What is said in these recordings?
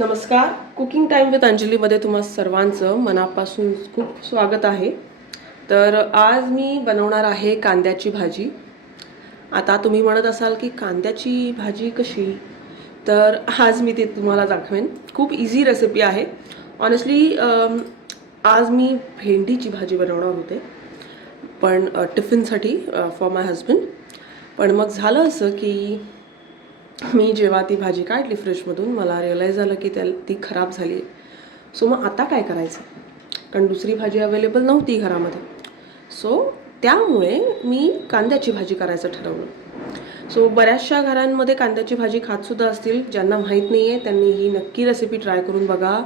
नमस्कार. Cooking time with अंजलीमध्ये तुम्हा सर्वांचं मनापासून खूप स्वागत आहे. तर आज मी बनवणार आहे कांद्याची भाजी. आता तुम्ही म्हणत असाल की कांद्याची भाजी कशी, तर आज मी ते तुम्हाला दाखवेन. खूप इझी रेसिपी आहे. ऑनेस्टली आज मी भेंडीची भाजी बनवणार होते, पण टिफिनसाठी फॉर माय हजबंड. पण मग झालं असं की मी जेव्हा ती भाजी काढली फ्रीजमधून मला रिअलाईज झालं की ती खराब झाली आहे. सो मग आता काय करायचं, कारण दुसरी भाजी अवेलेबल नव्हती घरामध्ये. सो त्यामुळे मी कांद्याची भाजी करायचं ठरवलं. सो बऱ्याचशा घरांमध्ये कांद्याची भाजी खातसुद्धा असतील. ज्यांना माहीत नाही आहे त्यांनी ही नक्की रेसिपी ट्राय करून बघा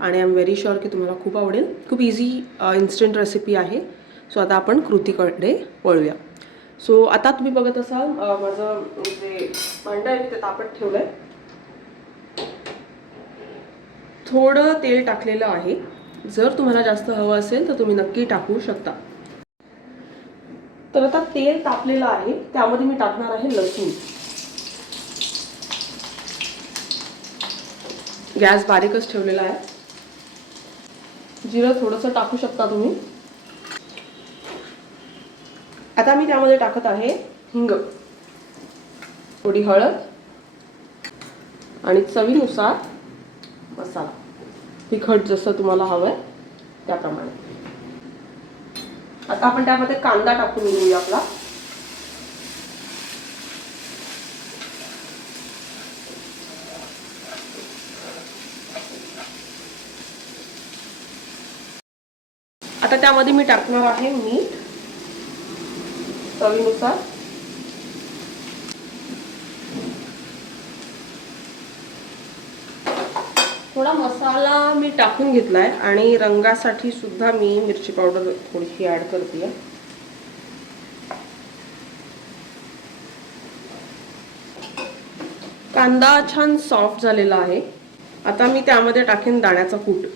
आणि आय एम व्हेरी शुअर की तुम्हाला खूप आवडेल. खूप इझी इन्स्टंट रेसिपी आहे. सो आता आपण कृतीकडे वळूया. सो आता तुम्ही बघत असाल माझं जे भांडं आहे ते तापत ठेवलं आहे. थोडं तेल टाकलेलं आहे. जर तुम्हाला जास्त हवं असेल तर तुम्ही नक्की टाकू शकता. तर आता तेल तापलेलं आहे, त्यामध्ये मी टाकणार आहे लसूण. गॅस बारीकच ठेवलेला आहे. जिरं थोडंसं टाकू शकता तुम्ही. आता मी त्यामध्ये टाकत आहे हिंग, थोडी हळद आणि चवीनुसार मसाला. तिखट जसं तुम्हाला हवंय त्याप्रमाणे. आता आपण त्यामध्ये कांदा टाकून घेऊया आपला. आता त्यामध्ये मी टाकणार आहे मीठ चवीनुसार. थोडा मसाला मी टाकून घेतलाय आणि रंगासाठी सुद्धा मी मिरची पावडर थोडीशी ऍड करते. कांदा छान सॉफ्ट झालेला आहे. आता मी त्यामध्ये टाकेन दाण्याचा कूट.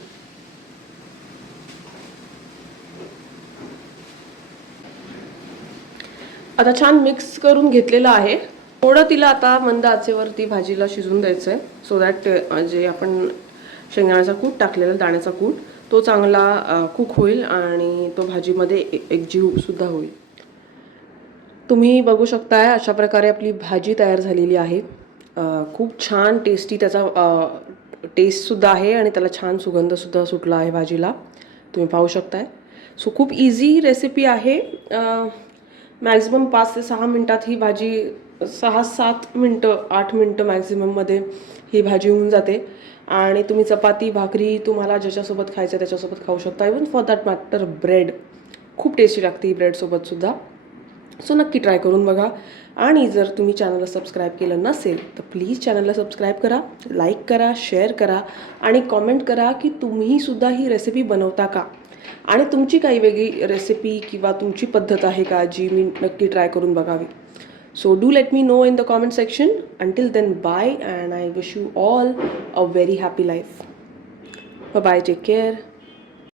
आता छान मिक्स करून घेतलेलं आहे. थोडं तिला आता मंद आचेवरती भाजीला शिजून द्यायचंय, सो दॅट जे आपण शेंगदाण्याचा कूट टाकलेला दाण्याचा कूट तो चांगला कुक होईल आणि तो भाजीमध्ये एकजीव सुद्धा होईल. तुम्ही बघू शकताय अशा प्रकारे आपली भाजी तयार झालेली आहे. खूप छान टेस्टी त्याचा टेस्टसुद्धा आहे आणि त्याला छान सुगंधसुद्धा सुटला आहे भाजीला, तुम्ही पाहू शकताय. सो खूप इझी रेसिपी आहे. मॅक्झिमम 5 ते 6 मिनटात ही भाजी, 6-7 मिनटं 8 मिनटं मॅक्झिमममध्ये ही भाजी होऊन जाते. आणि तुम्ही चपाती भाकरी तुम्हाला ज्याच्यासोबत खायचं त्याच्यासोबत खाऊ शकता. Even for that matter bread खूप टेस्टी लागते ही ब्रेडसोबतसुद्धा. सो नक्की ट्राय करून बघा. आणि जर तुम्ही चॅनलला सबस्क्राईब केलं नसेल तर प्लीज चॅनलला सबस्क्राईब करा, लाईक करा, शेअर करा आणि कॉमेंट करा की तुम्हीसुद्धा ही रेसिपी बनवता का, आणि तुमची काही वेगळी रेसिपी किंवा तुमची पद्धत आहे का जी मी नक्की ट्राय करून बघावी. So do let me know in the comment section. Until then bye and I wish you all a very happy life. Bye, take care.